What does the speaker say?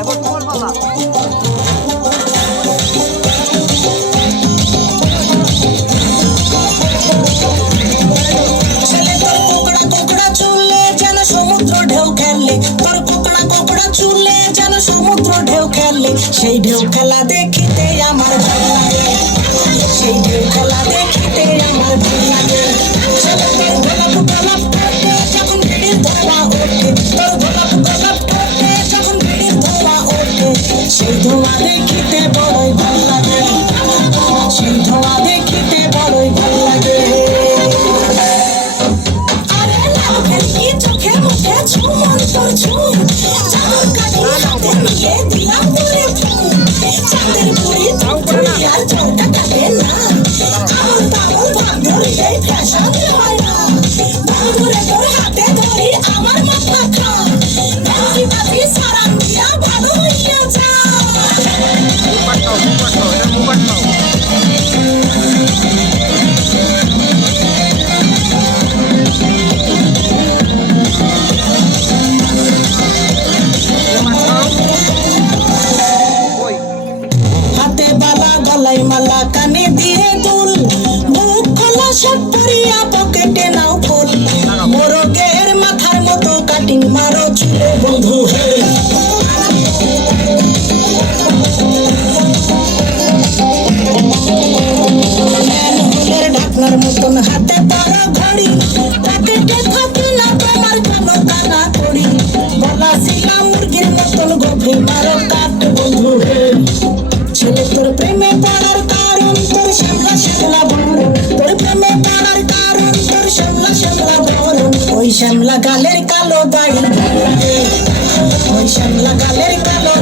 এবার তোমার পালা। ছেলে তোর কোকড়া কোকড়া চুলে যেন সমুদ্র ঢেউ খেলে, তোর কোকড়া কোকড়া চুলে যেন সমুদ্র ঢেউ খেলে, সেই ঢেউ খেলা দেখিতে আমার ভাল লাগে, সেই ঢেউ খেলা দেখিতে আমার ভাল লাগে। ছেলে তোর গোলাপ গোলাপ ঠোঁটে যখন বিড়ির ধোঁয়া ওঠে, তোর গোলাপ গোলাপ ঠোঁটে যখন বিড়ির ধোঁয়া ওঠে, সেই ধোঁয়া দেখিতে বড়ই ভাল লাগে, সেই ধোঁয়া দেখিতে বড়ই ভাল লাগে। আরে লাল ভেলকি চোখে মুখে ঝুমন তোর ঝুম, চাদর কাটি হাতে নিয়ে দিলাম তোরে ফুল, চাঁদের বুড়ি তুই আর ঝড়টা কাটে না, আমল তামল ভাব ধরি এই ফ্যাশন হয় না, ভাব ধরে তোর হাতে ধরি আমার মাথা খা, বাজি বাজি সারান দিয়া ভালো হইয়া যা। হাতে বালা গলায় মালা কানে দিয়ে দুল, মুখ খোলা সব পরিয়া পকেটে নাও ফুল, মোরগের মাথার মতো কাটিং মারো চুলে বন্ধু হে। ম্যানহোলের ঢাকনার মতন হাতে বড় ঘড়ি, পকেটে থাকে না তোমার কোনো কানা কড়ি, গলা শিলা মুরগির মতন গভীর মারো কাট বন্ধু হে। ছেলে তোর প্রেমে পড়ার কারণ তোর শ্যামলা শ্যামলা বরণ, তোর প্রেমে পড়ার কারণ তোর শ্যামলা শ্যামলা বরণ, ওই শ্যামলা গালের কালো দাড়ি ভাল লাগে, ওই শ্যামলা গালের কালো